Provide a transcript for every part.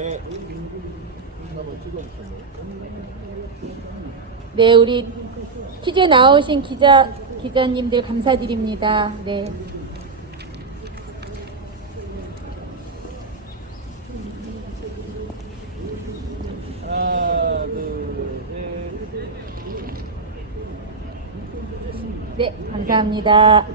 네. 네, 우리 퀴즈 나오신 기자님들 감사드립니다. 네. 하나, 둘, 셋. 네, 감사합니다.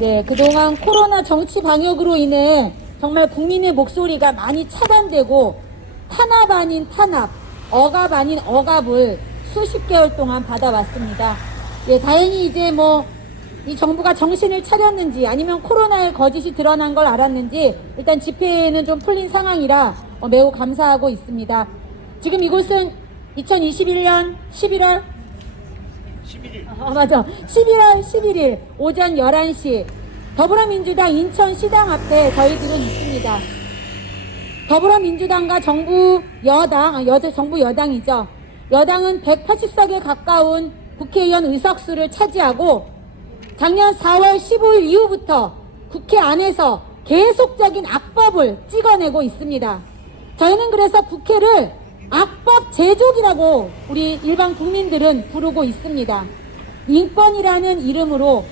네, 그동안 코로나 정치 방역으로 인해 정말 국민의 목소리가 많이 차단되고 탄압 아닌 탄압, 억압 아닌 억압을 수십 개월 동안 받아왔습니다. 예, 다행히 이제 이 정부가 정신을 차렸는지 아니면 코로나의 거짓이 드러난 걸 알았는지 일단 집회는 좀 풀린 상황이라 매우 감사하고 있습니다. 지금 이곳은 2021년 11월 11일 오전 11시 더불어민주당 인천시당 앞에 저희들은 있습니다. 더불어민주당과 정부 여당이죠. 여당은 180석에 가까운 국회의원 의석수를 차지하고 작년 4월 15일 이후부터 국회 안에서 계속적인 악법을 찍어내고 있습니다. 저희는 그래서 국회를 악법 제조기라고 우리 일반 국민들은 부르고 있습니다. 인권이라는 이름으로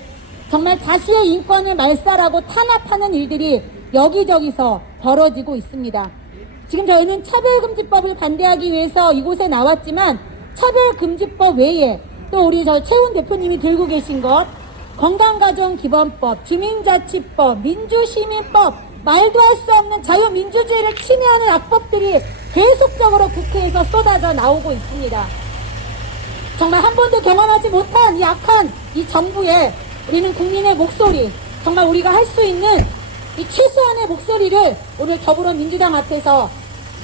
정말 다수의 인권을 말살하고 탄압하는 일들이 여기저기서 벌어지고 있습니다. 지금 저희는 차별금지법을 반대하기 위해서 이곳에 나왔지만 차별금지법 외에 또 우리 최훈 대표님이 들고 계신 것 건강가정기본법, 주민자치법, 민주시민법, 말도 할 수 없는 자유민주주의를 침해하는 악법들이 계속적으로 국회에서 쏟아져 나오고 있습니다. 정말 한 번도 경험하지 못한 이 악한 이 정부에 우리는 국민의 목소리, 정말 우리가 할 수 있는 이 최소한의 목소리를 오늘 더불어민주당 앞에서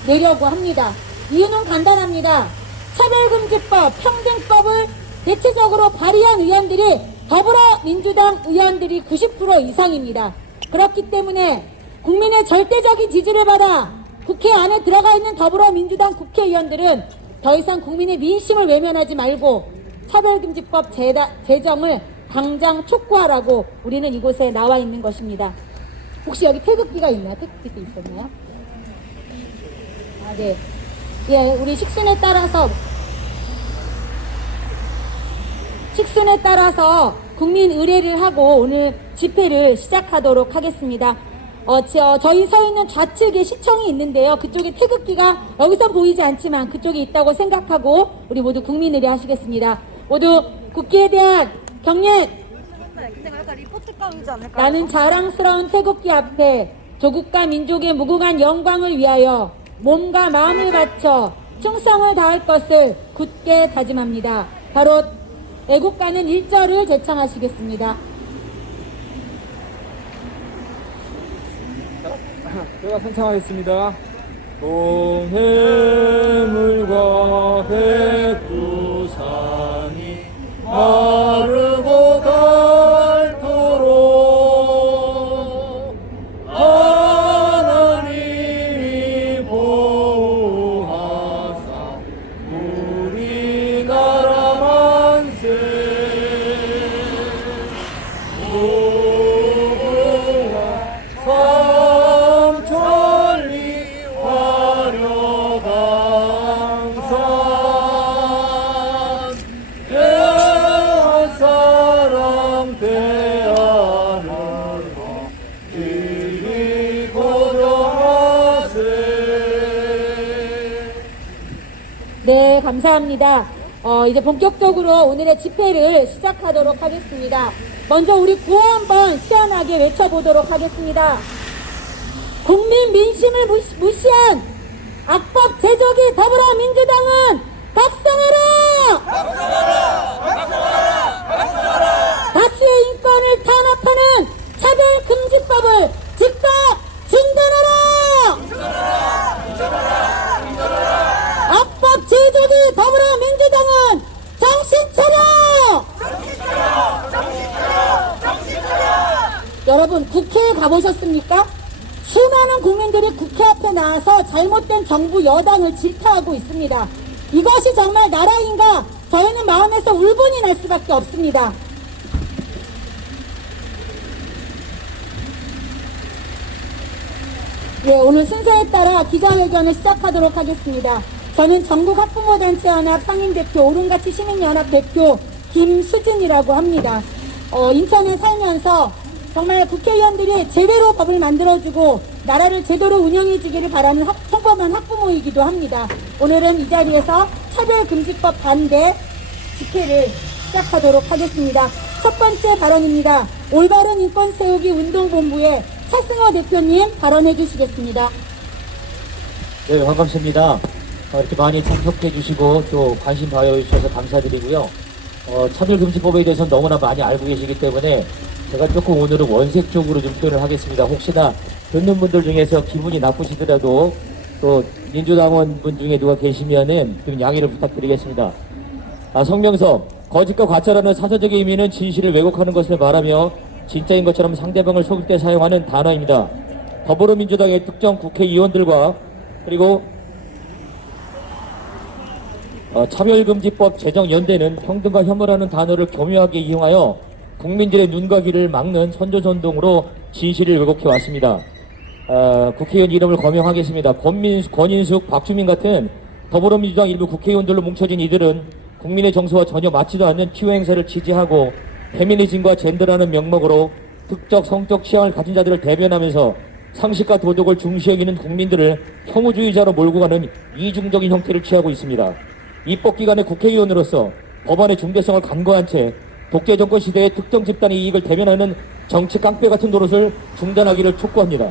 내려고 합니다. 이유는 간단합니다. 차별금지법, 평등법을 대체적으로 발의한 의원들이 더불어민주당 의원들이 90% 이상입니다. 그렇기 때문에 국민의 절대적인 지지를 받아 국회 안에 들어가 있는 더불어민주당 국회의원들은 더 이상 국민의 민심을 외면하지 말고 차별금지법 제정을 당장 촉구하라고 우리는 이곳에 나와 있는 것입니다. 혹시 여기 태극기가 있나요? 태극기도 있었나요? 네. 예, 우리 식순에 따라서 국민 의례를 하고 오늘 집회를 시작하도록 하겠습니다. 저희 서 있는 좌측에 시청이 있는데요. 그쪽에 태극기가 여기서 보이지 않지만 그쪽에 있다고 생각하고 우리 모두 국민 의례 하시겠습니다. 모두 국기에 대한 경례. 나는 자랑스러운 태극기 앞에 조국과 민족의 무궁한 영광을 위하여 몸과 마음을 바쳐 충성을 다할 것을 굳게 다짐합니다. 바로 애국가는 1절을 제창하시겠습니다. 제가 선창하겠습니다. 동해물과 백두산이 마르고 닳도록 하나님이 보호하사 우리나라 만세 무궁화 삼천리 화려강산 대한 사랑 대하는 이리 고정하세. 네, 감사합니다. 이제 본격적으로 오늘의 집회를 시작하도록 하겠습니다. 먼저 우리 구호 한번 시원하게 외쳐보도록 하겠습니다. 국민 민심을 무시한 악법 제조기 더불어민주당은 각성하라! 다수의 인권을 탄압하는 차별금지법을 즉각 중단하라! 악법 제조기 더불어민주당은 정신 차려! 여러분, 국회에 가보셨습니까? 수많은 국민들이 국회 앞에 나와서 잘못된 정부 여당을 질타하고 있습니다. 이것이 정말 나라인가 저희는 마음에서 울분이 날 수밖에 없습니다. 예, 오늘 순서에 따라 기자회견을 시작하도록 하겠습니다. 저는 전국학부모단체연합 상임대표 오른가치 시민연합 대표 김수진이라고 합니다. 인천에 살면서 정말 국회의원들이 제대로 법을 만들어주고 나라를 제대로 운영해주기를 바라는 평범한 학부모이기도 합니다. 오늘은 이 자리에서 차별금지법 반대 집회를 시작하도록 하겠습니다. 첫 번째 발언입니다. 올바른 인권 세우기 운동본부의 차승호 대표님 발언해 주시겠습니다. 네, 반갑습니다. 이렇게 많이 참석해 주시고 또 관심 가해 주셔서 감사드리고요. 차별금지법에 대해서 너무나 많이 알고 계시기 때문에 제가 조금 오늘은 원색적으로 좀 표현을 하겠습니다. 혹시나 듣는 분들 중에서 기분이 나쁘시더라도 또 민주당원 분 중에 누가 계시면은 좀 양해를 부탁드리겠습니다. 성명서, 거짓과 가짜라는 사전적인 의미는 진실을 왜곡하는 것을 말하며 진짜인 것처럼 상대방을 속일 때 사용하는 단어입니다. 더불어민주당의 특정 국회의원들과 그리고 차별금지법 제정연대는 평등과 혐오라는 단어를 교묘하게 이용하여 국민들의 눈과 귀를 막는 선조전동으로 진실을 왜곡해 왔습니다. 국회의원 이름을 거명하겠습니다. 권인숙, 박주민 같은 더불어민주당 일부 국회의원들로 뭉쳐진 이들은 국민의 정서와 전혀 맞지도 않는 치유 행사를 지지하고 페미니즘과 젠더라는 명목으로 특정 성적 취향을 가진 자들을 대변하면서 상식과 도덕을 중시 여기는 국민들을 혐오주의자로 몰고 가는 이중적인 형태를 취하고 있습니다. 입법기관의 국회의원으로서 법안의 중대성을 간과한 채 독재정권 시대의 특정 집단의 이익을 대변하는 정치 깡패 같은 노릇을 중단하기를 촉구합니다.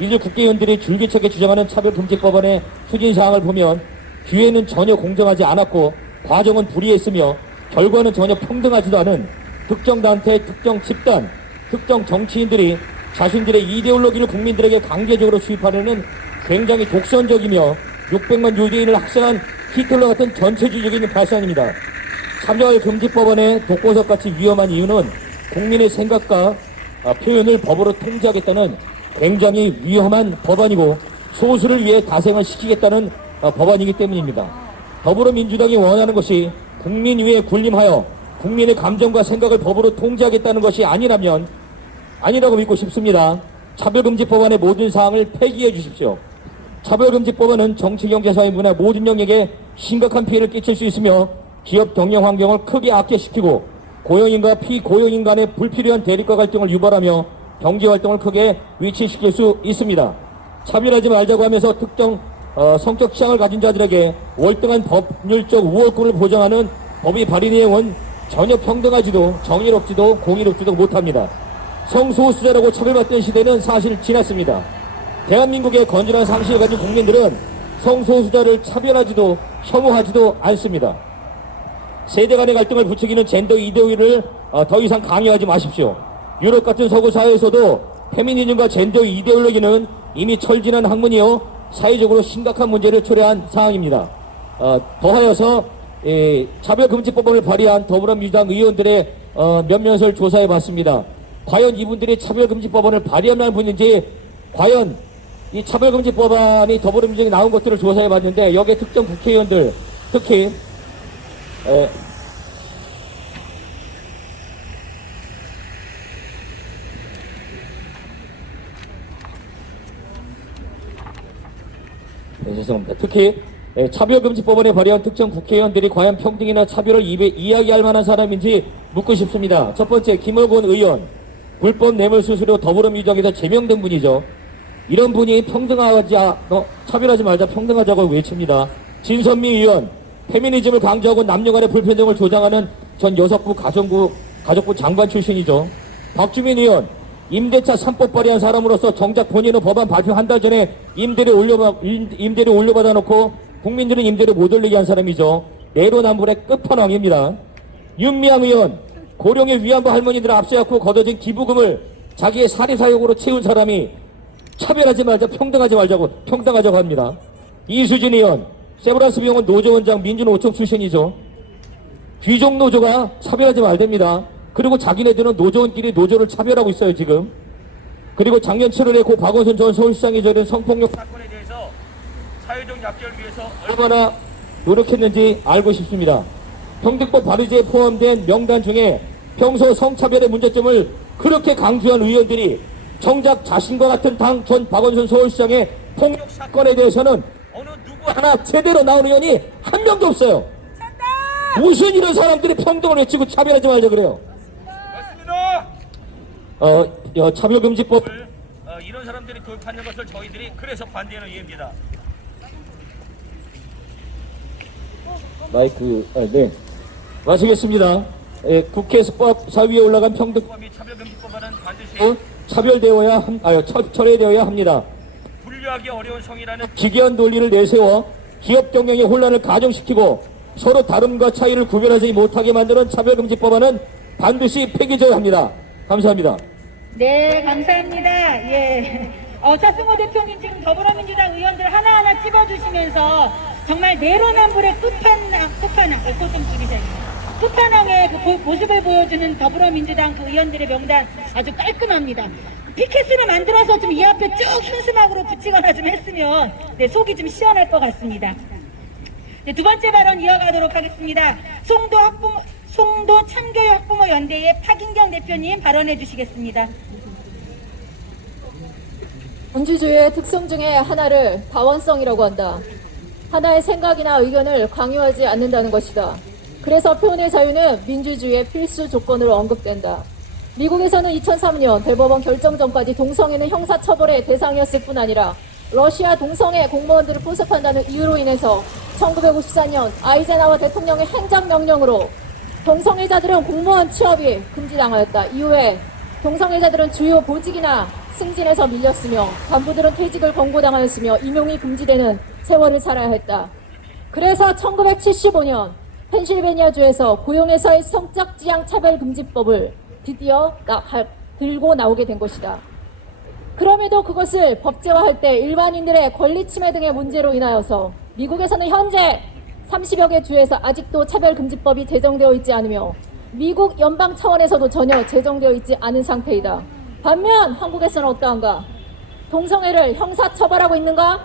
이들 국회의원들이 줄기차게 주장하는 차별금지법안의 추진사항을 보면 기회는 전혀 공정하지 않았고 과정은 불이했으며 결과는 전혀 평등하지도 않은 특정 단체, 특정 집단, 특정 정치인들이 자신들의 이데올로기를 국민들에게 강제적으로 수입하려는 굉장히 독선적이며 600만 유대인을 학살한 히틀러 같은 전체주의적인 발상입니다. 차별금지법안의 독보석같이 위험한 이유는 국민의 생각과 표현을 법으로 통제하겠다는 굉장히 위험한 법안이고 소수를 위해 다생을 시키겠다는 법안이기 때문입니다. 더불어민주당이 원하는 것이 국민 위에 군림하여 국민의 감정과 생각을 법으로 통제하겠다는 것이 아니라고 믿고 싶습니다. 차별금지법안의 모든 사항을 폐기해 주십시오. 차별금지법안은 정치, 경제, 사회, 문화 모든 영역에 심각한 피해를 끼칠 수 있으며 기업 경영 환경을 크게 악화시키고 고용인과 피고용인 간의 불필요한 대립과 갈등을 유발하며 경제활동을 크게 위치시킬 수 있습니다. 차별하지 말자고 하면서 특정 성적 취향을 가진 자들에게 월등한 법률적 우월권을 보장하는 법의 발의 내용은 전혀 평등하지도 정의롭지도 공의롭지도 못합니다. 성소수자라고 처벌받던 시대는 사실 지났습니다. 대한민국의 건전한 상식을 가진 국민들은 성소수자를 차별하지도 혐오하지도 않습니다. 세대 간의 갈등을 부추기는 젠더 이데올로기를 더 이상 강요하지 마십시오. 유럽 같은 서구 사회에서도 페미니즘과 젠더 이데올로기는 이미 철진한 학문이요 사회적으로 심각한 문제를 초래한 사항입니다. 더하여서 차별금지법안을 발의한 더불어민주당 의원들의 면면을 조사해봤습니다. 과연 이분들이 차별금지법안을 발의할 분인지, 과연 이 차별금지법안이 더불어민주당이 나온 것들을 조사해봤는데 여기에 특정 국회의원들, 특히 죄송합니다. 특히 차별금지법안에 발의한 특정 국회의원들이 과연 평등이나 차별을 이야기할 만한 사람인지 묻고 싶습니다. 첫 번째, 김어곤 의원, 불법 뇌물수수료 더불어민주당에서 제명된 분이죠. 이런 분이 차별하지 말자 평등하자고 외칩니다. 진선미 의원, 페미니즘을 강조하고 남녀 간의 불평등을 조장하는 전 여성부 가족부 장관 출신이죠. 박주민 의원, 임대차 3법 발의한 사람으로서 정작 본인은 법안 발표 한 달 전에 임대료 올려받아 놓고 국민들은 임대료 못 올리게 한 사람이죠. 내로남불의 끝판왕입니다. 윤미향 의원, 고령의 위안부 할머니들을 앞세워놓고 걷어진 기부금을 자기의 사리사욕으로 채운 사람이 차별하지 말자 평등하자고 합니다. 이수진 의원, 세브란스 병원 노조원장 민주노총 출신이죠. 귀족노조가 차별하지 말됩니다. 그리고 자기네들은 노조원끼리 노조를 차별하고 있어요 지금. 그리고 작년 7월에 고 박원순 전 서울시장이 저지른 성폭력 사건에 대해서 사회적 약자를 위해서 얼마나 노력했는지 알고 싶습니다. 평등법 발의제에 포함된 명단 중에 평소 성차별의 문제점을 그렇게 강조한 의원들이 정작 자신과 같은 당 전 박원순 서울시장의 폭력 사건에 대해서는 어느 누구 하나 제대로 나온 의원이 한 명도 없어요. 무슨 이런 사람들이 평등을 외치고 차별하지 말자 그래요. 맞습니다. 차별금지법 이런 사람들이 도입하는 것을 저희들이 그래서 반대하는 이유입니다. 마이크 네 마치겠습니다. 국회 수법사위에 올라간 평등법 및 차별금지법안은 반드시 철회되어야 합니다. 분류하기 어려운 성이라는 직연 논리를 내세워 기업 경영의 혼란을 가중시키고 서로 다름과 차이를 구별하지 못하게 만드는 차별금지법안은 반드시 폐기져야 합니다. 감사합니다. 네, 감사합니다. 예. 차승호 대표님 지금 더불어민주당 의원들 하나하나 찍어주시면서 정말 내로남불의 끝판왕의 그 모습을 보여주는 더불어민주당 그 의원들의 명단 아주 깔끔합니다. 피켓으로 만들어서 좀 이 앞에 쭉 흰수막으로 붙이거나 좀 했으면 네, 속이 좀 시원할 것 같습니다. 네, 두 번째 발언 이어가도록 하겠습니다. 송도 참교육 학부모 연대의 박인경 대표님 발언해 주시겠습니다. 민주주의의 특성 중에 하나를 다원성이라고 한다. 하나의 생각이나 의견을 강요하지 않는다는 것이다. 그래서 표현의 자유는 민주주의의 필수 조건으로 언급된다. 미국에서는 2003년 대법원 결정 전까지 동성애는 형사처벌의 대상이었을 뿐 아니라 러시아 동성애 공무원들을 포섭한다는 이유로 인해서 1954년 아이젠하워 대통령의 행정명령으로 동성애자들은 공무원 취업이 금지당하였다. 이후에 동성애자들은 주요 보직이나 승진에서 밀렸으며 간부들은 퇴직을 권고당하였으며 임용이 금지되는 세월을 살아야 했다. 그래서 1975년 펜실베니아주에서 고용에서의 성적 지향 차별 금지법을 드디어 들고 나오게 된 것이다. 그럼에도 그것을 법제화할 때 일반인들의 권리 침해 등의 문제로 인하여서 미국에서는 현재 30여 개 주에서 아직도 차별금지법이 제정되어 있지 않으며 미국 연방 차원에서도 전혀 제정되어 있지 않은 상태이다. 반면 한국에서는 어떠한가? 동성애를 형사처벌하고 있는가?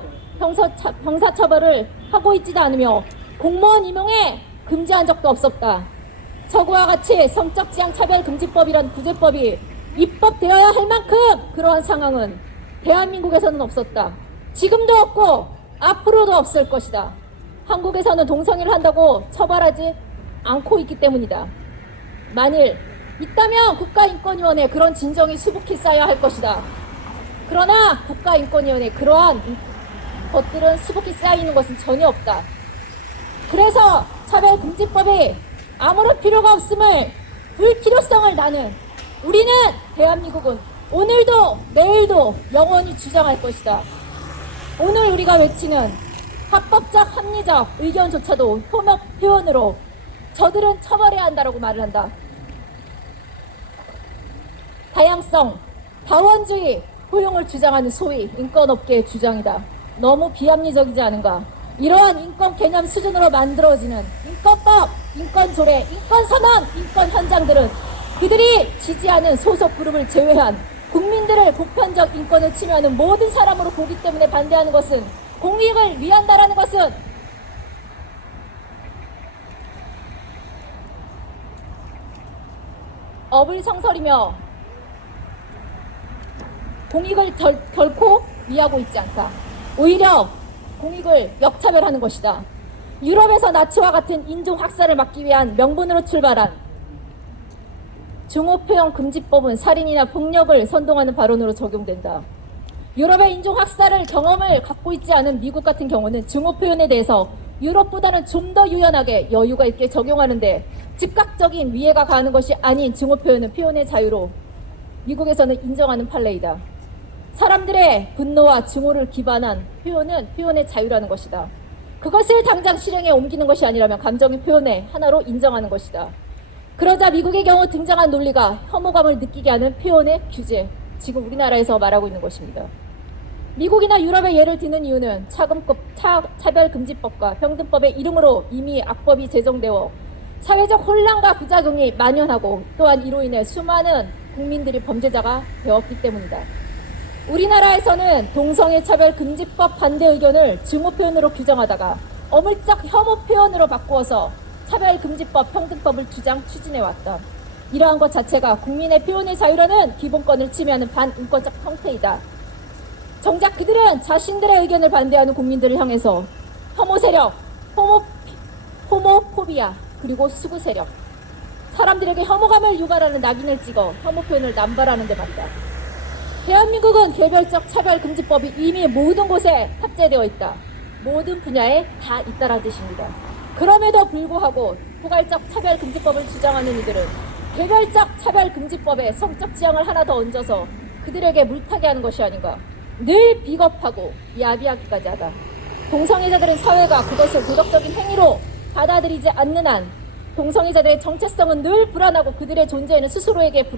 형사처벌을 하고 있지도 않으며 공무원 임용에 금지한 적도 없었다. 저거와 같이 성적 지향 차별금지법이란 구제법이 입법되어야 할 만큼 그러한 상황은 대한민국에서는 없었다. 지금도 없고 앞으로도 없을 것이다. 한국에서는 동성애를 한다고 처벌하지 않고 있기 때문이다. 만일 있다면 국가인권위원회에 그런 진정이 수북히 쌓여야 할 것이다. 그러나 국가인권위원회에 그러한 것들은 수북히 쌓이는 것은 전혀 없다. 그래서 차별금지법이 아무런 필요가 없음을 불필요성을 나는 우리는 대한민국은 오늘도 내일도 영원히 주장할 것이다. 오늘 우리가 외치는 합법적 합리적 의견조차도 혐오 표현으로 저들은 처벌해야 한다라고 말을 한다. 다양성, 다원주의, 포용을 주장하는 소위 인권업계의 주장이다. 너무 비합리적이지 않은가? 이러한 인권 개념 수준으로 만들어지는 인권법, 인권조례, 인권선언, 인권현장들은 그들이 지지하는 소속 그룹을 제외한 국민들을 보편적 인권을 침해하는 모든 사람으로 보기 때문에 반대하는 것은 공익을 위한다라는 것은 어불성설이며 공익을 결코 위하고 있지 않다. 오히려 공익을 역차별하는 것이다. 유럽에서 나치와 같은 인종학살을 막기 위한 명분으로 출발한 증오표현 금지법은 살인이나 폭력을 선동하는 발언으로 적용된다. 유럽의 인종학살을 경험을 갖고 있지 않은 미국 같은 경우는 증오표현에 대해서 유럽보다는 좀 더 유연하게 여유가 있게 적용하는데 즉각적인 위해가 가하는 것이 아닌 증오표현은 표현의 자유로 미국에서는 인정하는 판례이다. 사람들의 분노와 증오를 기반한 표현은 표현의 자유라는 것이다. 그것을 당장 실행에 옮기는 것이 아니라면 감정의 표현의 하나로 인정하는 것이다. 그러자 미국의 경우 등장한 논리가 혐오감을 느끼게 하는 표현의 규제, 지금 우리나라에서 말하고 있는 것입니다. 미국이나 유럽의 예를 드는 이유는 차별금지법과 평등법의 이름으로 이미 악법이 제정되어 사회적 혼란과 부작용이 만연하고 또한 이로 인해 수많은 국민들이 범죄자가 되었기 때문이다. 우리나라에서는 동성애 차별금지법 반대 의견을 증오 표현으로 규정하다가 어물쩍 혐오 표현으로 바꾸어서 차별금지법, 평등법을 주장 추진해왔다. 이러한 것 자체가 국민의 표현의 자유라는 기본권을 침해하는 반인권적 형태이다. 정작 그들은 자신들의 의견을 반대하는 국민들을 향해서 혐오 세력, 호모포비아, 그리고 수구 세력, 사람들에게 혐오감을 유발하는 낙인을 찍어 혐오 표현을 남발하는 데 맞다. 대한민국은 개별적 차별금지법이 이미 모든 곳에 탑재되어 있다. 모든 분야에 다 있다라는 뜻입니다. 그럼에도 불구하고 포괄적 차별금지법을 주장하는 이들은 개별적 차별금지법에 성적 지향을 하나 더 얹어서 그들에게 물타게 하는 것이 아닌가. 늘 비겁하고 야비하기까지 하다. 동성애자들은 사회가 그것을 도덕적인 행위로 받아들이지 않는 한 동성애자들의 정체성은 늘 불안하고 그들의 존재에는 스스로에게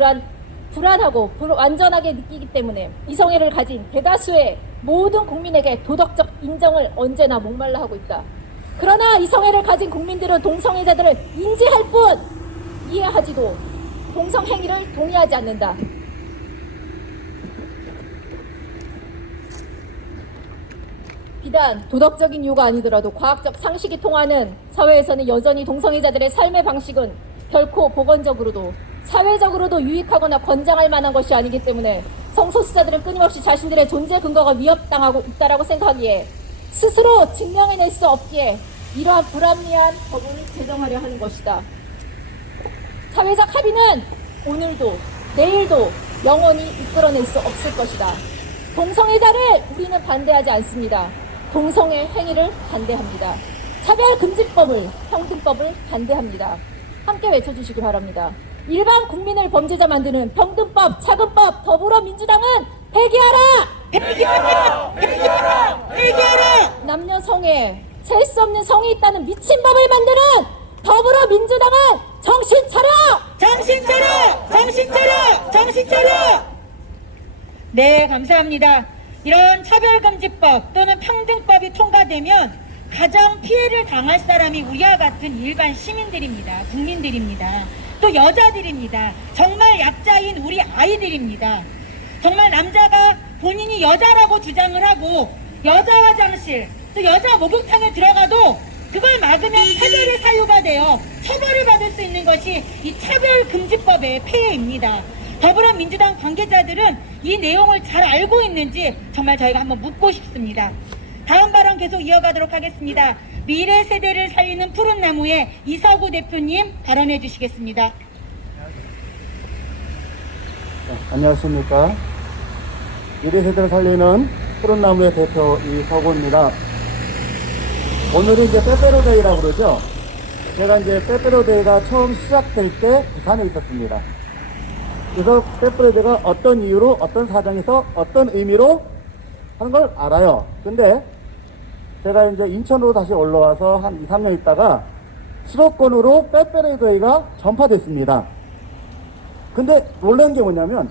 불안하고 불완전하게 느끼기 때문에 이성애를 가진 대다수의 모든 국민에게 도덕적 인정을 언제나 목말라 하고 있다. 그러나 이성애를 가진 국민들은 동성애자들을 인지할 뿐 이해하지도 동성행위를 동의하지 않는다. 비단 도덕적인 이유가 아니더라도 과학적 상식이 통하는 사회에서는 여전히 동성애자들의 삶의 방식은 결코 보건적으로도 사회적으로도 유익하거나 권장할 만한 것이 아니기 때문에 성소수자들은 끊임없이 자신들의 존재 근거가 위협당하고 있다라고 생각하기에 스스로 증명해낼 수 없기에 이러한 불합리한 법을 제정하려 하는 것이다. 사회적 합의는 오늘도 내일도 영원히 이끌어낼 수 없을 것이다. 동성애자를 우리는 반대하지 않습니다. 동성애 행위를 반대합니다. 차별금지법을, 평등법을 반대합니다. 함께 외쳐주시기 바랍니다. 일반 국민을 범죄자 만드는 평등법, 차근법, 더불어민주당은 폐기하라! 폐기하라! 폐기하라! 폐기하라! 남녀 성에 셀 수 없는 성이 있다는 미친 법을 만드는 더불어민주당은 정신 차려! 정신 차려! 정신 차려! 정신 차려! 네, 감사합니다. 이런 차별금지법 또는 평등법이 통과되면 가장 피해를 당할 사람이 우리와 같은 일반 시민들입니다. 국민들입니다. 또 여자들입니다. 정말 약자인 우리 아이들입니다. 정말 남자가 본인이 여자라고 주장을 하고 여자 화장실 또 여자 목욕탕에 들어가도 그걸 막으면 차별의 사유가 되어 처벌을 받을 수 있는 것이 이 차별금지법의 폐해입니다. 더불어민주당 관계자들은 이 내용을 잘 알고 있는지 정말 저희가 한번 묻고 싶습니다. 다음 발언 계속 이어가도록 하겠습니다. 미래 세대를 살리는 푸른 나무의 이서구 대표님 발언해 주시겠습니다. 네, 안녕하십니까. 미래 세대를 살리는 푸른 나무의 대표 이서구입니다. 오늘은 이제 빼빼로데이라고 그러죠. 제가 이제 빼빼로데이가 처음 시작될 때 부산에 있었습니다. 그래서 빼빼로데이가 어떤 이유로, 어떤 사정에서, 어떤 의미로 하는 걸 알아요. 근데 제가 이제 인천으로 다시 올라와서 한 2, 3년 있다가 수도권으로 빼빼로데이가 전파됐습니다. 근데 놀란 게 뭐냐면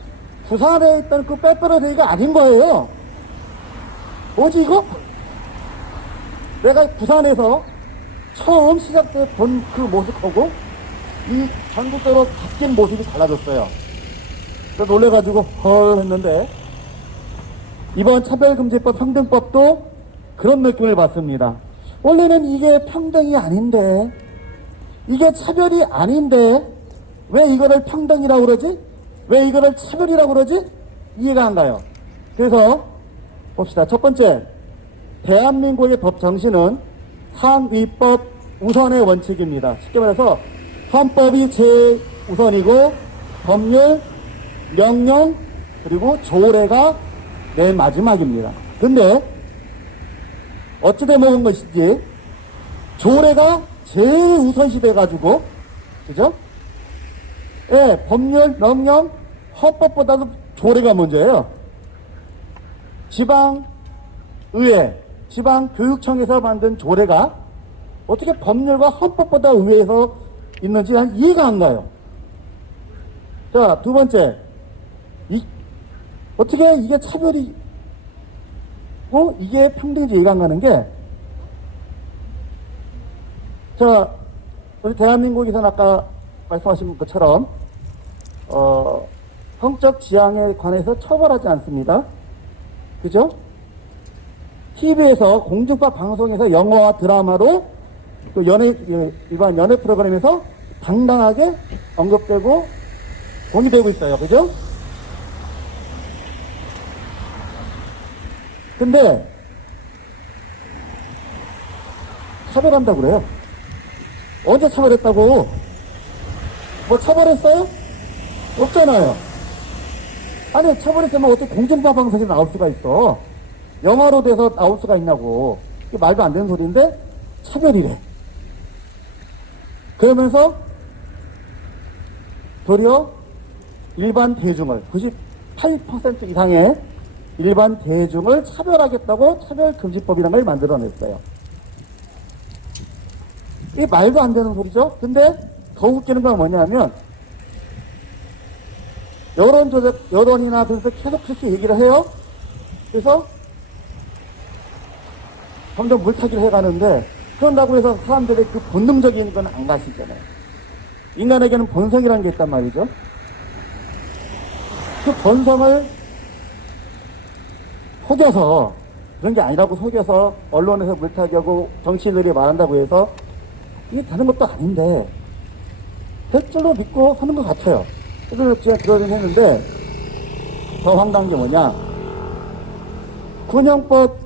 부산에 있던 그 빼빼로데이가 아닌 거예요. 뭐지 이거? 내가 부산에서 처음 시작돼 본 그 모습하고 이 전국적으로 바뀐 모습이 달라졌어요. 그래서 놀래가지고 헐 했는데 이번 차별금지법 평등법도 그런 느낌을 받습니다. 원래는 이게 평등이 아닌데, 이게 차별이 아닌데 왜 이거를 평등이라고 그러지? 왜 이거를 차별이라고 그러지? 이해가 안 가요. 그래서 봅시다. 첫 번째, 대한민국의 법 정신은 상위법 우선의 원칙입니다. 쉽게 말해서 헌법이 제우선이고 법률, 명령, 그리고 조례가 맨 마지막입니다. 근데 어찌 돼먹은 것인지 조례가 제일 우선시 돼가지고, 그죠? 예, 법률, 명령, 헌법보다도 조례가 먼저예요. 지방의회, 지방교육청에서 만든 조례가 어떻게 법률과 헌법보다 위에서 있는지 난 이해가 안 가요. 자, 두 번째, 어떻게 이게 차별이 이게 평등인지 이해가 안 가는 게, 자, 우리 대한민국에서는 아까 말씀하신 것처럼 성적 지향에 관해서 처벌하지 않습니다. 그죠? TV에서 공중파 방송에서 영화와 드라마로 또 일반 연애 프로그램에서 당당하게 언급되고 공유되고 있어요. 그죠? 근데 차별한다고 그래요. 언제 차별했다고? 뭐 차별했어요? 없잖아요. 아니 차별했으면 어떻게 공중파 방송에 나올 수가 있어. 영화로 돼서 나올 수가 있냐고. 이게 말도 안 되는 소리인데 차별이래. 그러면서 도리어 일반 대중을 98% 이상의 일반 대중을 차별하겠다고 차별금지법이라는 걸 만들어냈어요. 이게 말도 안 되는 소리죠. 근데 더 웃기는 건 뭐냐면 여론이나 그래서 계속 그렇게 얘기를 해요. 그래서 점점 물타기를 해가는데 그런다고 해서 사람들의 그 본능적인 건 안 가시잖아요. 인간에게는 본성이라는 게 있단 말이죠. 그 본성을 속여서 그런 게 아니라고 속여서 언론에서 물타기하고 정치인들이 말한다고 해서 이게 되는 것도 아닌데 될 줄로 믿고 하는 것 같아요. 그래서 제가 그러긴 했는데 더 황당한 게 뭐냐, 군형법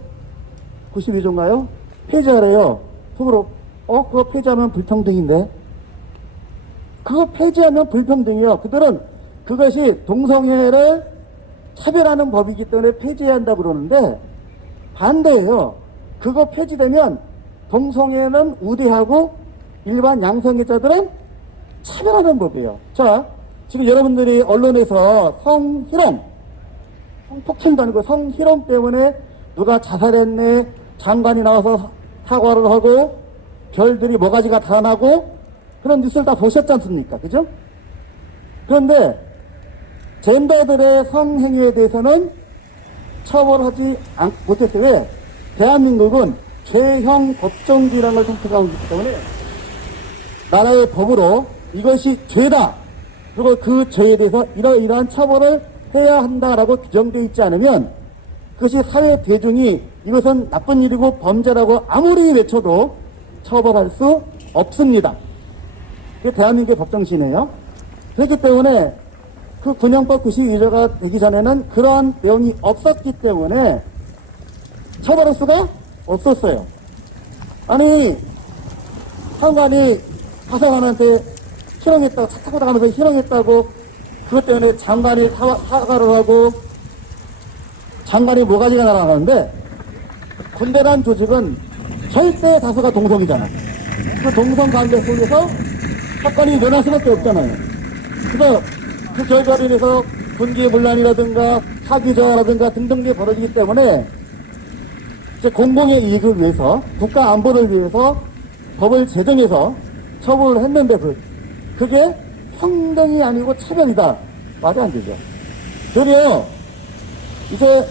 92조인가요? 폐지하래요. 속으로 그거 폐지하면 불평등인데, 그거 폐지하면 불평등이요. 그들은 그것이 동성애를 차별하는 법이기 때문에 폐지해야 한다고 그러는데 반대예요. 그거 폐지되면 동성애는 우대하고 일반 양성애자들은 차별하는 법이에요. 자, 지금 여러분들이 언론에서 성희롱, 성폭행도 아니고 성희롱 때문에 누가 자살했네, 장관이 나와서 사과를 하고 별들이 모가지가 다 나고 그런 뉴스를 다 보셨지 않습니까? 그죠? 그런데 젠더들의 성행위에 대해서는 처벌하지 못했어요. 왜? 대한민국은 죄형 법정주의라는 걸 선택하고 있기 때문에 나라의 법으로 이것이 죄다, 그리고 그 죄에 대해서 이러이러한 처벌을 해야 한다라고 규정되어 있지 않으면 그것이 사회 대중이 이것은 나쁜 일이고 범죄라고 아무리 외쳐도 처벌할 수 없습니다. 그게 대한민국의 법정시이네요. 그렇기 때문에 그 군형법 92조가 되기 전에는 그러한 내용이 없었기 때문에 처벌할 수가 없었어요. 아니 상관이 하사관한테 희롱했다고, 차 타고 나가면서 희롱했다고 그것 때문에 장관이 사과를 하고 장관이 모가지가 날아가는데, 군대란 조직은 절대 다수가 동성이잖아. 그 동성 관계 속에서 사건이 일어날 수밖에 없잖아요. 그래서 그 결과로 인해서 군기의 문란이라든가 사기 저하라든가 등등이 벌어지기 때문에 이제 공공의 이익을 위해서, 국가 안보를 위해서 법을 제정해서 처벌을 했는데 그게 평등이 아니고 차별이다. 말이 안 되죠. 그래요. 이제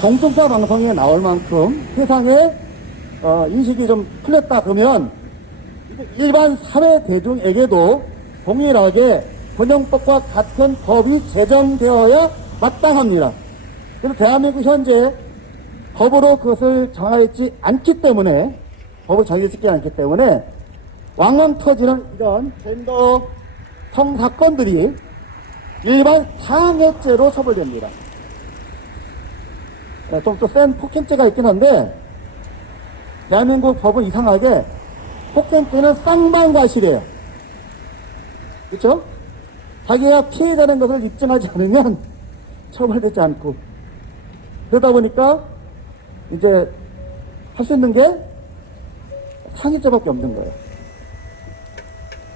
공중파 방송에 나올 만큼 세상에 인식이 좀 풀렸다 그러면 일반 사회 대중에게도 동일하게 군형법과 같은 법이 제정되어야 마땅합니다. 그래서 대한민국 현재 법으로 그것을 정하지 않기 때문에, 법을 정해지지 않기 때문에 왕왕 터지는 이런 젠더 성사건들이 일반 상해죄로 처벌됩니다. 좀 또 센 폭행죄가 있긴 한데 대한민국 법은 이상하게 폭행죄는 쌍방과실이에요. 그렇죠? 자기가 피해자는 것을 입증하지 않으면 처벌되지 않고, 그러다 보니까 이제 할 수 있는 게 상해죄밖에 없는 거예요.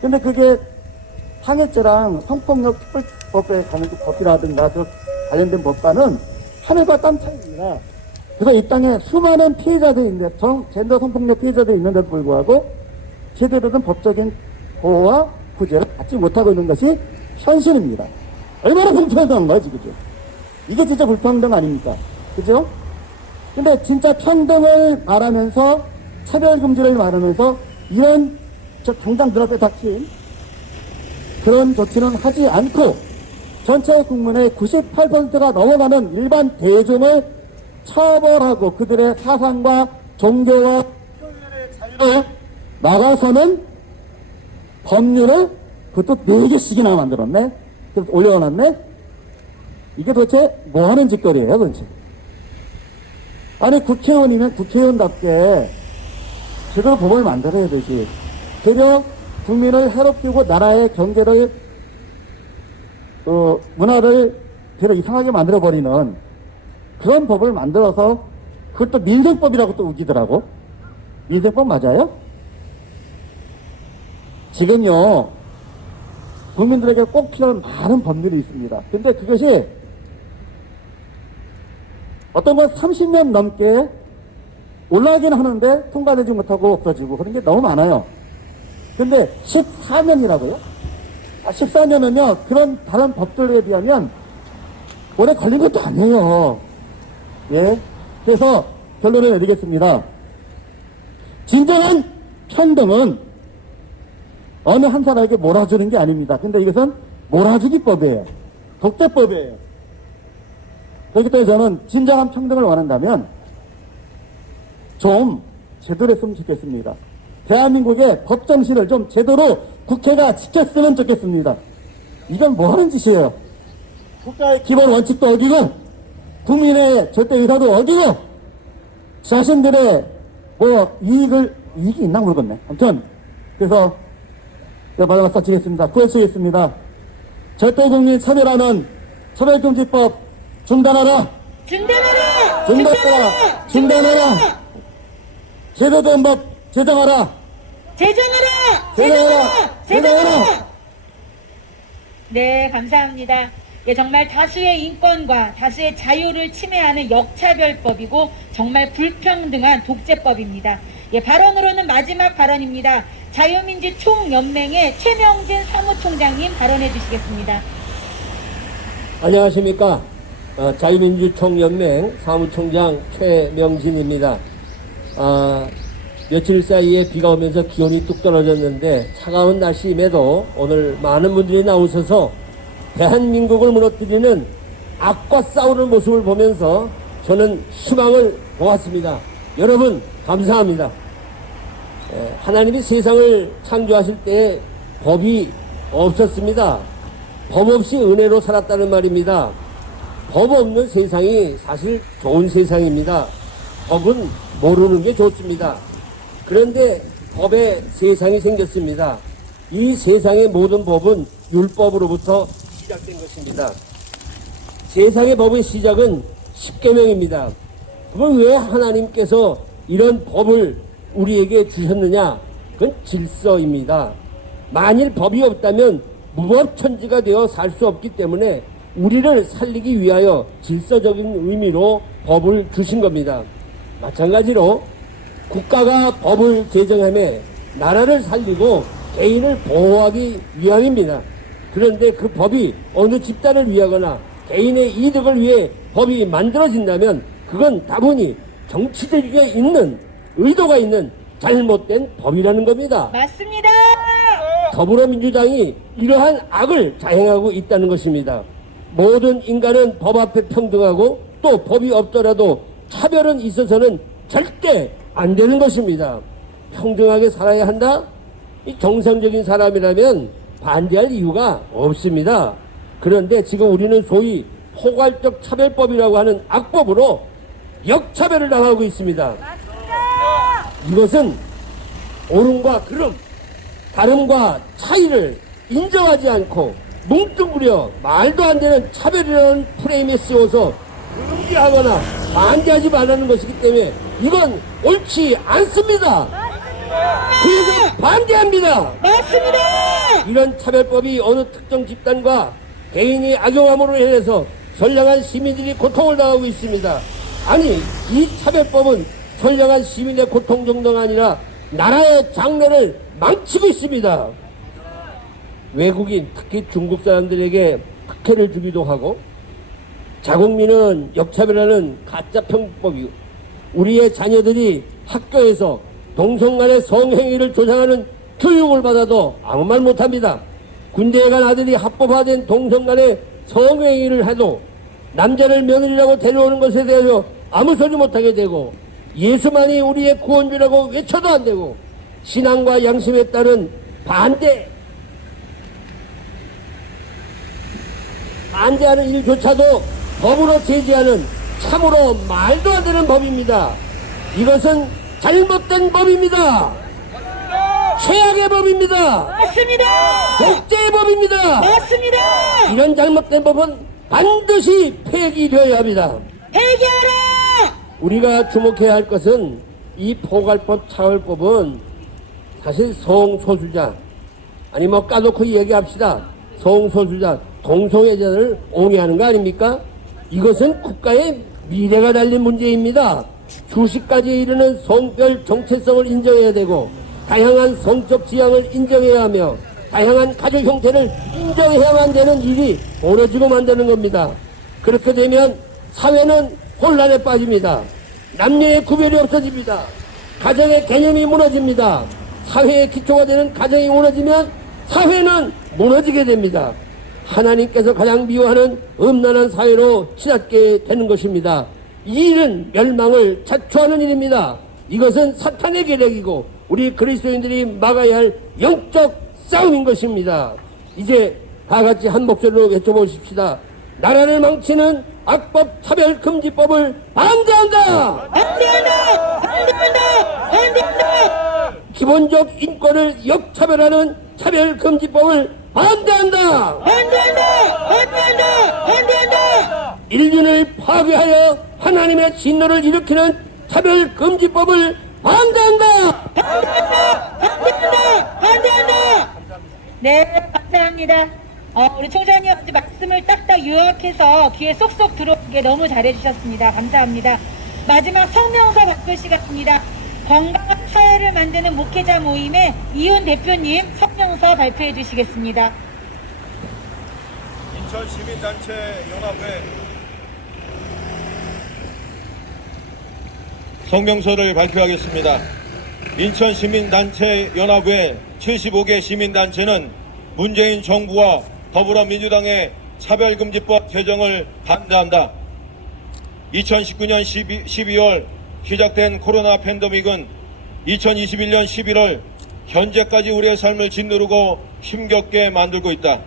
근데 그게 상해죄랑 성폭력 특별법에 관련 법이라든가 그 관련된 법과는 하늘과 땅 차이입니다. 그래서 이 땅에 수많은 피해자들이 있는데, 젠더 성폭력 피해자들이 있는데도 불구하고 제대로 된 법적인 보호와 구제를 받지 못하고 있는 것이 현실입니다. 얼마나 불평등한 거지, 그죠? 이게 진짜 불평등 아닙니까? 그죠? 근데 진짜 평등을 말하면서 차별금지를 말하면서 이런 당장 눈앞에 닥친 그런 조치는 하지 않고 전체 국민의 98%가 넘어가는 일반 대중을 처벌하고 그들의 사상과 종교와 표현의 자유를 나가서는 법률을 그것도 4개씩이나 만들었네. 그래서 올려놨네. 이게 도대체 뭐 하는 짓거리예요, 도대체? 아니, 국회의원이면 국회의원답게 제대로 법을 만들어야 되지. 되려 국민을 해롭히고 나라의 경제를, 문화를 되려 이상하게 만들어버리는 그런 법을 만들어서 그것도 민생법이라고 또 우기더라고. 민생법 맞아요? 지금요, 국민들에게 꼭 필요한 많은 법률이 있습니다. 근데 그것이 어떤 건 30년 넘게 올라가긴 하는데 통과되지 못하고 없어지고 그런 게 너무 많아요. 근데 14년이라고요? 14년은요, 그런 다른 법들에 비하면 오래 걸린 것도 아니에요. 예. 그래서 결론을 내리겠습니다. 진정한 평등은 어느 한 사람에게 몰아주는 게 아닙니다. 근데 이것은 몰아주기법이에요. 독재법이에요. 그렇기 때문에 저는 진정한 평등을 원한다면 좀 제대로 했으면 좋겠습니다. 대한민국의 법 정신을 좀 제대로 국회가 지켰으면 좋겠습니다. 이건 뭐 하는 짓이에요? 국가의 기본 원칙도 어기고 국민의 절대 의사도 어기고 자신들의 이익이 있나 모르겠네. 아무튼 그래서 마지막 마치겠습니다. 구해주겠습니다. 절대 국민 차별하는 차별금지법 중단하라. 중단하라. 중단하라. 중단하라. 제도된 법 제정하라. 제정하라. 제정하라. 제정하라. 네, 감사합니다. 예, 정말 다수의 인권과 다수의 자유를 침해하는 역차별법이고 정말 불평등한 독재법입니다. 예, 발언으로는 마지막 발언입니다. 자유민주 총연맹의 최명진 사무총장님 발언해 주시겠습니다. 안녕하십니까. 자유민주 총연맹 사무총장 최명진입니다. 며칠 사이에 비가 오면서 기온이 뚝 떨어졌는데 차가운 날씨임에도 오늘 많은 분들이 나오셔서 대한민국을 무너뜨리는 악과 싸우는 모습을 보면서 저는 희망을 보았습니다. 여러분 감사합니다. 하나님이 세상을 창조하실 때 법이 없었습니다. 법 없이 은혜로 살았다는 말입니다. 법 없는 세상이 사실 좋은 세상입니다. 법은 모르는 게 좋습니다. 그런데 법에 세상이 생겼습니다. 이 세상의 모든 법은 율법으로부터 시작된 것입니다. 세상의 법의 시작은 십계명입니다. 그럼 왜 하나님께서 이런 법을 우리에게 주셨느냐? 그건 질서입니다. 만일 법이 없다면 무법천지가 되어 살 수 없기 때문에 우리를 살리기 위하여 질서적인 의미로 법을 주신 겁니다. 마찬가지로 국가가 법을 제정하며 나라를 살리고 개인을 보호하기 위함입니다. 그런데 그 법이 어느 집단을 위하거나 개인의 이득을 위해 법이 만들어진다면 그건 다분히 정치적이게 있는 의도가 있는 잘못된 법이라는 겁니다. 맞습니다. 더불어민주당이 이러한 악을 자행하고 있다는 것입니다. 모든 인간은 법 앞에 평등하고 또 법이 없더라도 차별은 있어서는 절대 안 되는 것입니다. 평등하게 살아야 한다? 이 정상적인 사람이라면 반대할 이유가 없습니다. 그런데 지금 우리는 소위 포괄적 차별법이라고 하는 악법으로 역차별을 당하고 있습니다. 이것은 옳음과 그름, 다름과 차이를 인정하지 않고 뭉뚱그려 말도 안 되는 차별이라는 프레임에 씌워서 금지하거나 반대하지 말라는 것이기 때문에 이건 옳지 않습니다. 그래서 반대합니다. 맞습니다. 이런 차별법이 어느 특정 집단과 개인이 악용함으로 인해서 선량한 시민들이 고통을 당하고 있습니다. 아니, 이 차별법은 선량한 시민의 고통 정도가 아니라 나라의 장래를 망치고 있습니다. 외국인, 특히 중국 사람들에게 특혜를 주기도 하고 자국민은 역차별하는 가짜 편법이고 우리의 자녀들이 학교에서 동성 간의 성행위를 조장하는 교육을 받아도 아무 말 못합니다. 군대에 간 아들이 합법화된 동성 간의 성행위를 해도 남자를 며느리라고 데려오는 것에 대해서 아무 소리 못하게 되고 예수만이 우리의 구원주라고 외쳐도 안 되고 신앙과 양심에 따른 반대하는 일조차도 법으로 제지하는 참으로 말도 안 되는 법입니다. 이것은 잘못된 법입니다. 최악의 법입니다. 맞습니다. 독재의 법입니다. 맞습니다. 이런 잘못된 법은 반드시 폐기되어야 합니다. 폐기하라. 우리가 주목해야 할 것은 이 포괄법, 차별법은 사실 성소수자, 아니 뭐 까놓고 얘기합시다. 성소수자, 동성애자를 옹호하는 거 아닙니까? 이것은 국가의 미래가 달린 문제입니다. 주식까지 이르는 성별 정체성을 인정해야 되고, 다양한 성적 지향을 인정해야 하며, 다양한 가족 형태를 인정해야만 되는 일이 벌어지고 만드는 겁니다. 그렇게 되면 사회는 혼란에 빠집니다. 남녀의 구별이 없어집니다. 가정의 개념이 무너집니다. 사회의 기초가 되는 가정이 무너지면 사회는 무너지게 됩니다. 하나님께서 가장 미워하는 음란한 사회로 치닫게 되는 것입니다. 이 일은 멸망을 자초하는 일입니다. 이것은 사탄의 계략이고 우리 그리스도인들이 막아야 할 영적 싸움인 것입니다. 이제 다 같이 한 목소리로 외쳐보십시다. 나라를 망치는 악법 차별금지법을 반대한다! 반대한다. 반대한다. 반대한다. 기본적 인권을 역차별하는 차별금지법을 반대한다! 반대한다. 반대한다. 반대한다. 인륜을 파괴하여 하나님의 진노를 일으키는 차별금지법을 반대한다! 반대한다. 반대한다. 반대한다. 네, 감사합니다. 우리 총장님한테 말씀을 딱딱 요약해서 귀에 쏙쏙 들어오게 너무 잘해주셨습니다. 감사합니다. 마지막 성명서 발표 시간입니다. 건강한 사회를 만드는 목회자 모임의 이훈 대표님 성명서 발표해 주시겠습니다. 인천시민단체 연합회 성명서를 발표하겠습니다. 인천시민단체 연합회 75개 시민단체는 문재인 정부와 더불어민주당의 차별금지법 제정을 반대한다. 2019년 12월 시작된 코로나 팬데믹은 2021년 11월 현재까지 우리의 삶을 짓누르고 힘겹게 만들고 있다.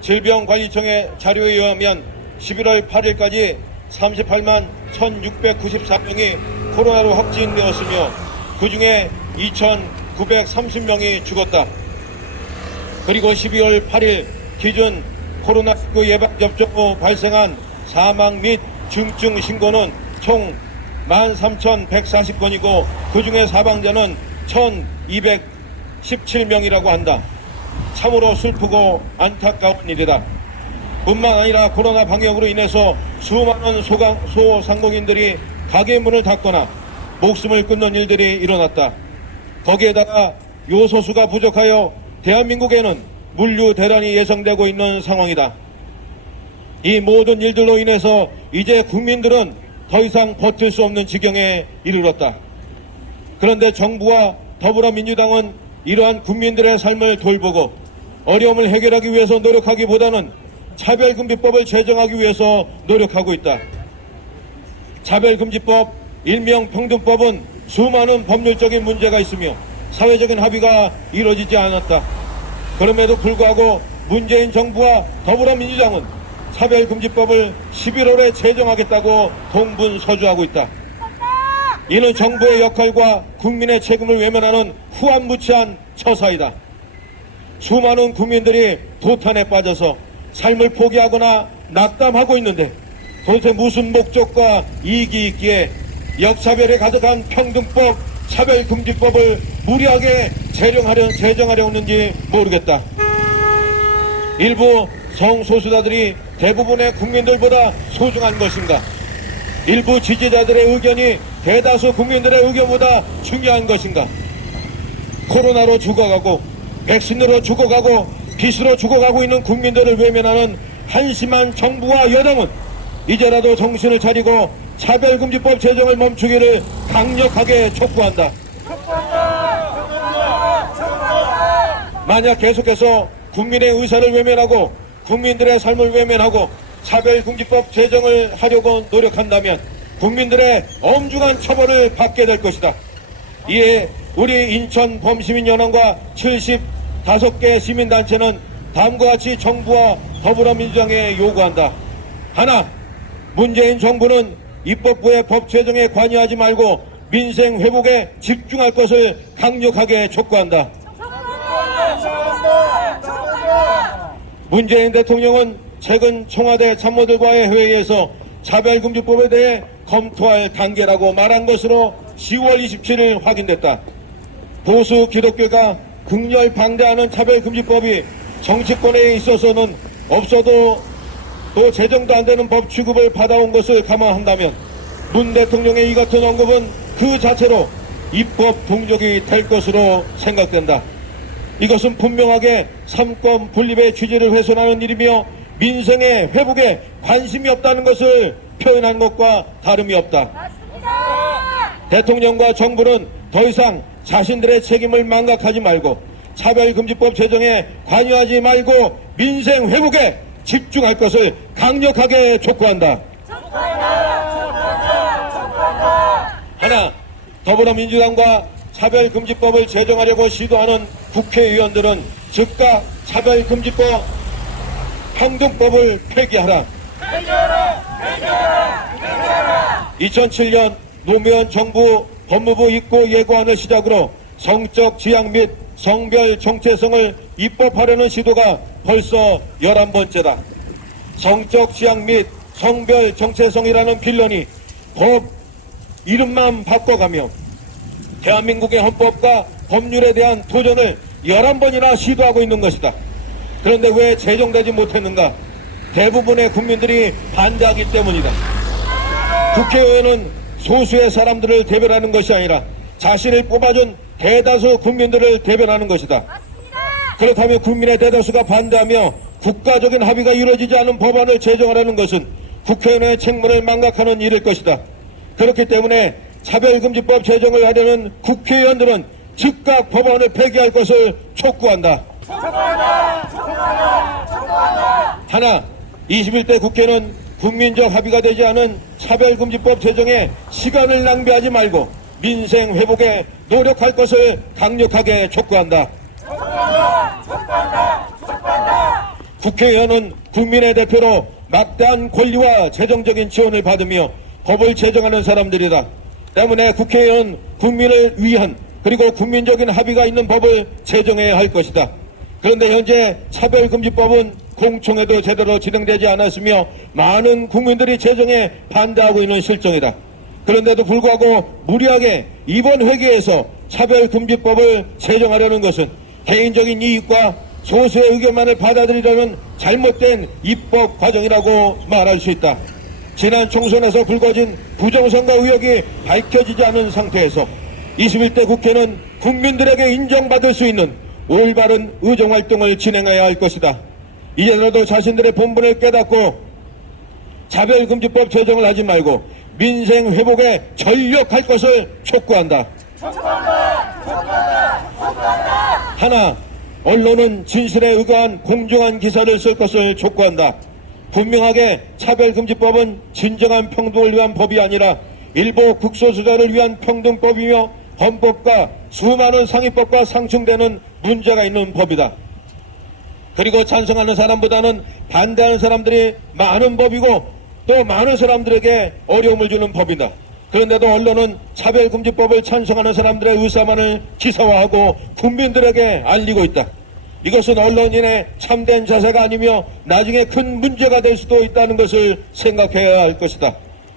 질병관리청의 자료에 의하면 11월 8일까지 38만 1694명이 코로나로 확진되었으며 그중에 2,930명이 죽었다. 그리고 12월 8일 기준 코로나19 예방접종 후 발생한 사망 및 중증 신고는 총 13,140건이고 그중에 사망자는 1,217명이라고 한다. 참으로 슬프고 안타까운 일이다. 뿐만 아니라 코로나 방역으로 인해서 수많은 소상공인들이 가게 문을 닫거나 목숨을 끊는 일들이 일어났다. 거기에다가 요소수가 부족하여 대한민국에는 물류 대란이 예상되고 있는 상황이다. 이 모든 일들로 인해서 이제 국민들은 더 이상 버틸 수 없는 지경에 이르렀다. 그런데 정부와 더불어민주당은 이러한 국민들의 삶을 돌보고 어려움을 해결하기 위해서 노력하기보다는 차별금지법을 제정하기 위해서 노력하고 있다. 차별금지법, 일명평등법은 수많은 법률적인 문제가 있으며 사회적인 합의가 이루어지지 않았다. 그럼에도 불구하고 문재인 정부와 더불어민주당은 차별금지법을 11월에 제정하겠다고 동분서주하고 있다. 이는 정부의 역할과 국민의 책임을 외면하는 후안무치한 처사이다. 수많은 국민들이 도탄에 빠져서 삶을 포기하거나 낙담하고 있는데 도대체 무슨 목적과 이익이 있기에 역차별에 가득한 평등법, 차별금지법을 무리하게 제정하려는지 모르겠다. 일부 성소수자들이 대부분의 국민들보다 소중한 것인가? 일부 지지자들의 의견이 대다수 국민들의 의견보다 중요한 것인가? 코로나로 죽어가고 백신으로 죽어가고 빚으로 죽어가고 있는 국민들을 외면하는 한심한 정부와 여당은 이제라도 정신을 차리고 차별금지법 제정을 멈추기를 강력하게 촉구한다. 만약 계속해서 국민의 의사를 외면하고 국민들의 삶을 외면하고 차별금지법 제정을 하려고 노력한다면 국민들의 엄중한 처벌을 받게 될 것이다. 이에 우리 인천 범시민연합과 75개 시민단체는 다음과 같이 정부와 더불어민주당에 요구한다. 하나, 문재인 정부는 입법부의 법 제정에 관여하지 말고 민생 회복에 집중할 것을 강력하게 촉구한다. 문재인 대통령은 최근 청와대 참모들과의 회의에서 차별금지법에 대해 검토할 단계라고 말한 것으로 10월 27일 확인됐다. 보수 기독교가 극렬 반대하는 차별금지법이 정치권에 있어서는 없어도 또 제정도 안 되는 법 취급을 받아온 것을 감안한다면 문 대통령의 이 같은 언급은 그 자체로 입법 동력이 될 것으로 생각된다. 이것은 분명하게 삼권 분립의 취지를 훼손하는 일이며 민생의 회복에 관심이 없다는 것을 표현한 것과 다름이 없다. 대통령과 정부는 더 이상 자신들의 책임을 망각하지 말고 차별금지법 제정에 관여하지 말고 민생 회복에 집중할 것을 강력하게 촉구한다. 하나, 더불어민주당과 차별금지법을 제정하려고 시도하는 국회의원들은 즉각 차별금지법 평등법을 폐기하라. 2007년 노무현 정부 법무부 입고 예고안을 시작으로 성적 지향 및 성별 정체성을 입법하려는 시도가 벌써 11번째다. 성적 지향 및 성별 정체성이라는 빌런이 법 이름만 바꿔가며 대한민국의 헌법과 법률에 대한 도전을 11번이나 시도하고 있는 것이다. 그런데 왜 제정되지 못했는가? 대부분의 국민들이 반대하기 때문이다. 국회의원은 소수의 사람들을 대변하는 것이 아니라 자신을 뽑아준 대다수 국민들을 대변하는 것이다. 그렇다면 국민의 대다수가 반대하며 국가적인 합의가 이루어지지 않은 법안을 제정하려는 것은 국회의원의 책무를 망각하는 일일 것이다. 그렇기 때문에 차별금지법 제정을 하려는 국회의원들은 즉각 법안을 폐기할 것을 촉구한다. 하나, 21대 국회는 국민적 합의가 되지 않은 차별금지법 제정에 시간을 낭비하지 말고 민생 회복에 노력할 것을 강력하게 촉구한다. 국회의원은 국민의 대표로 막대한 권리와 재정적인 지원을 받으며 법을 제정하는 사람들이다. 때문에 국회의원 국민을 위한 그리고 국민적인 합의가 있는 법을 제정해야 할 것이다. 그런데 현재 차별금지법은 공청회도 제대로 진행되지 않았으며 많은 국민들이 제정에 반대하고 있는 실정이다. 그런데도 불구하고 무리하게 이번 회기에서 차별금지법을 제정하려는 것은 개인적인 이익과 소수의 의견만을 받아들이려는 잘못된 입법 과정이라고 말할 수 있다. 지난 총선에서 불거진 부정선거 의혹이 밝혀지지 않은 상태에서 21대 국회는 국민들에게 인정받을 수 있는 올바른 의정활동을 진행해야 할 것이다. 이제라도 자신들의 본분을 깨닫고 차별금지법 제정을 하지 말고 민생 회복에 전력할 것을 촉구한다. 하나, 언론은 진실에 의거한 공정한 기사를 쓸 것을 촉구한다. 분명하게 차별금지법은 진정한 평등을 위한 법이 아니라 일부 극소수자를 위한 평등법이며 헌법과 수많은 상위법과 상충되는 문제가 있는 법이다. 그리고 찬성하는 사람보다는 반대하는 사람들이 많은 법이고 또 많은 사람들에게 어려움을 주는 법이다. 그런데도 언론은 차별금지법을 찬성하는 사람들의 의사만을 기사화하고 국민들에게 알리고 있다. 이것은 언론인의 참된 자세가 아니며 나중에 큰 문제가 될 수도 있다는 것을 생각해야 할 것이다.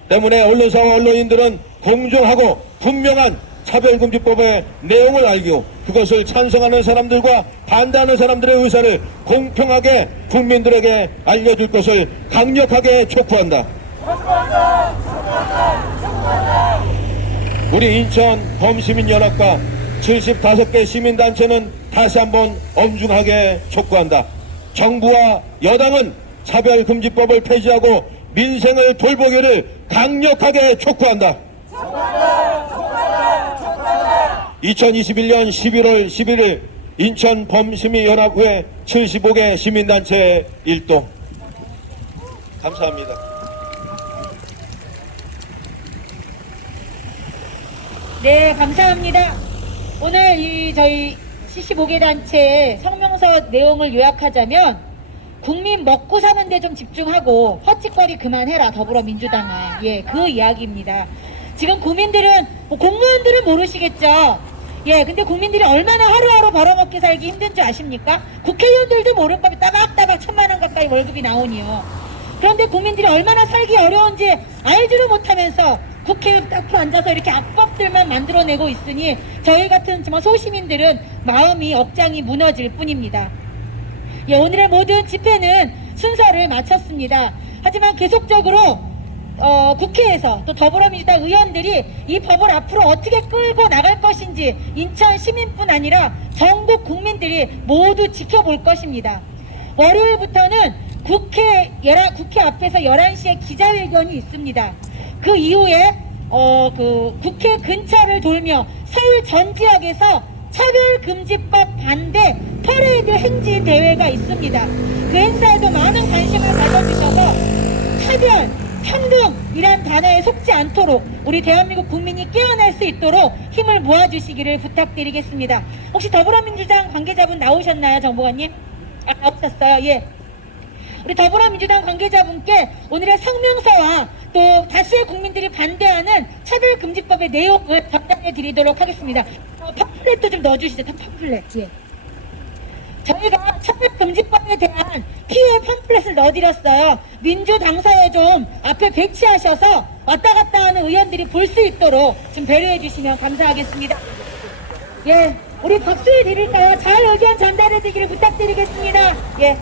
때문에 언론사와 언론인들은 공정하고 분명한 차별금지법의 내용을 알고 그것을 찬성하는 사람들과 반대하는 사람들의 의사를 공평하게 국민들에게 알려줄 것을 강력하게 촉구한다. 우리 인천 범시민연합과 75개 시민단체는 다시 한번 엄중하게 촉구한다. 정부와 여당은 차별금지법을 폐지하고 민생을 돌보기를 강력하게 촉구한다. 2021년 11월 11일 인천 범시민연합회 75개 시민단체 일동. 감사합니다. 네, 감사합니다. 오늘 이 저희 75개 단체의 성명서 내용을 요약하자면 국민 먹고 사는데 좀 집중하고 헛짓거리 그만해라 더불어민주당은 예, 그 이야기입니다. 지금 국민들은 공무원들은 모르시겠죠. 예, 근데 국민들이 얼마나 하루하루 벌어먹기 살기 힘든지 아십니까? 국회의원들도 모를 법이 따박따박 1,000만 원 가까이 월급이 나오니요. 그런데 국민들이 얼마나 살기 어려운지 알지도 못하면서 국회에 딱 앉아서 이렇게 악법들만 만들어내고 있으니 저희 같은 정말 소시민들은 마음이 억장이 무너질 뿐입니다. 예, 오늘의 모든 집회는 순서를 마쳤습니다. 하지만 계속적으로 국회에서 또 더불어민주당 의원들이 이 법을 앞으로 어떻게 끌고 나갈 것인지 인천 시민뿐 아니라 전국 국민들이 모두 지켜볼 것입니다. 월요일부터는 국회 앞에서 11시에 기자회견이 있습니다. 그 이후에 국회 근처를 돌며 서울 전 지역에서 차별금지법 반대 퍼레이드 행진 대회가 있습니다. 그 행사에도 많은 관심을 가져주셔서 차별, 평등이란 단어에 속지 않도록 우리 대한민국 국민이 깨어날 수 있도록 힘을 모아주시기를 부탁드리겠습니다. 혹시 더불어민주당 관계자분 나오셨나요, 정보관님? 나오셨어요. 예. 우리 더불어민주당 관계자분께 오늘의 성명서와 또 다수의 국민들이 반대하는 차별금지법의 내용을 전달해 드리도록 하겠습니다. 팜플렛도 좀 넣어주시죠. 팜플렛. 예. 저희가 차별금지법에 대한 피해 팜플렛을 넣어드렸어요. 민주당사에 좀 앞에 배치하셔서 왔다 갔다 하는 의원들이 볼 수 있도록 좀 배려해 주시면 감사하겠습니다. 예, 우리 박수 드릴까요? 잘 의견 전달해 주기를 부탁드리겠습니다. 예.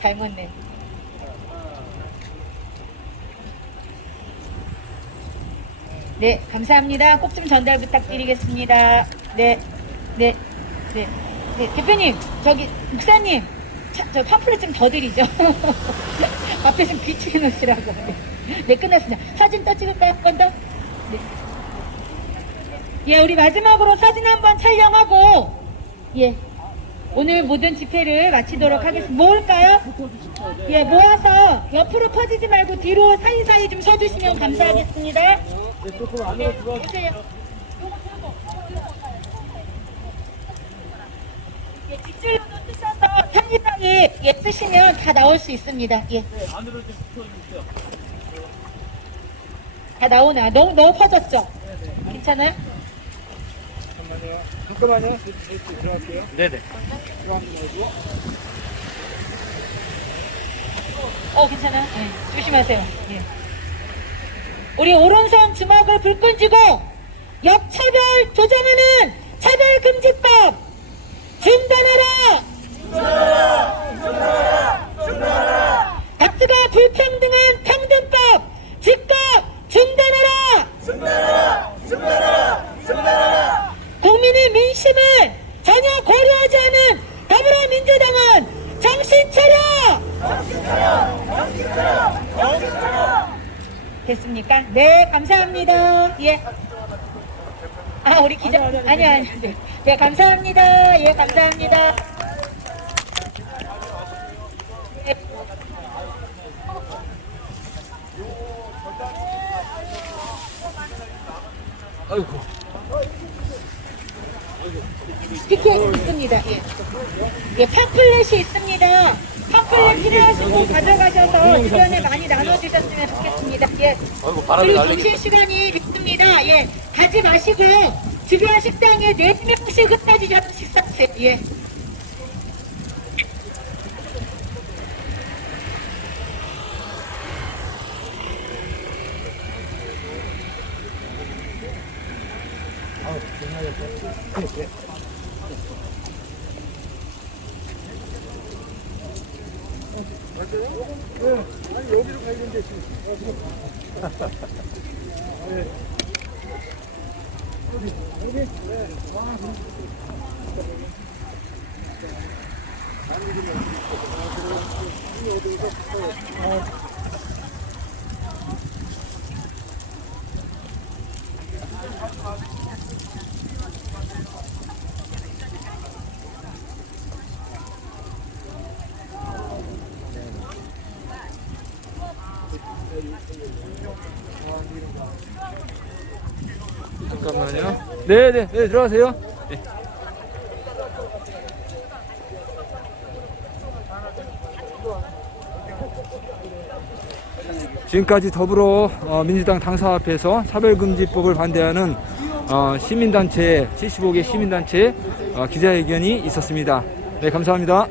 잘못네. 네, 감사합니다. 꼭 좀 전달 부탁드리겠습니다. 네. 대표님, 저기, 목사님, 저 팜플렛 좀 더 드리죠. 앞에 좀 비추해 놓으시라고. 네, 끝났습니다. 사진 또 찍을까요? 한 번 더? 네. 예, 우리 마지막으로 사진 한번 촬영하고, 예. 오늘 모든 집회를 마치도록 하겠습니다. 모을까요? 예, 모아서 옆으로 퍼지지 말고 뒤로 사이사이 좀 서주시면 감사하겠습니다. 예, 보세요. 예, 뒷줄로도 쓰셔서 사이사이 예, 쓰시면 다 나올 수 있습니다. 예. 다 나오나? 너무 퍼졌죠? 괜찮아요? 잠깐만요. 들어갈게요. 네네. 괜찮아요? 네, 조심하세요. 예. 우리 오른손 주먹을 불끈 쥐고 역차별 조장하는 차별금지법 중단하라! 중단하라! 가스가 불평등한 평등법 즉각 중단하라! 중단하라! 국민의 민심을 전혀 고려하지 않은 더불어민주당은 정신 차려! 됐습니까? 네, 감사합니다. 예. 우리 기자, 아니. 네, 감사합니다. 예, 감사합니다. 네. 스티커 있습니다. 예. 예, 팜플렛이 있습니다. 팜플렛 필요하시고 가져가셔서 주변에 많이 나눠주셨으면 좋겠습니다. 예. 그리고 점심시간이 있습니다. 예. 가지 마시고 주변 식당에 4명씩 흩어지셔서 식사하세요. 예. 잠깐만요. 네, 들어가세요. 네. 지금까지 더불어 민주당 당사 앞에서 차별금지법을 반대하는 시민단체 75개 시민단체 기자회견이 있었습니다. 네, 감사합니다.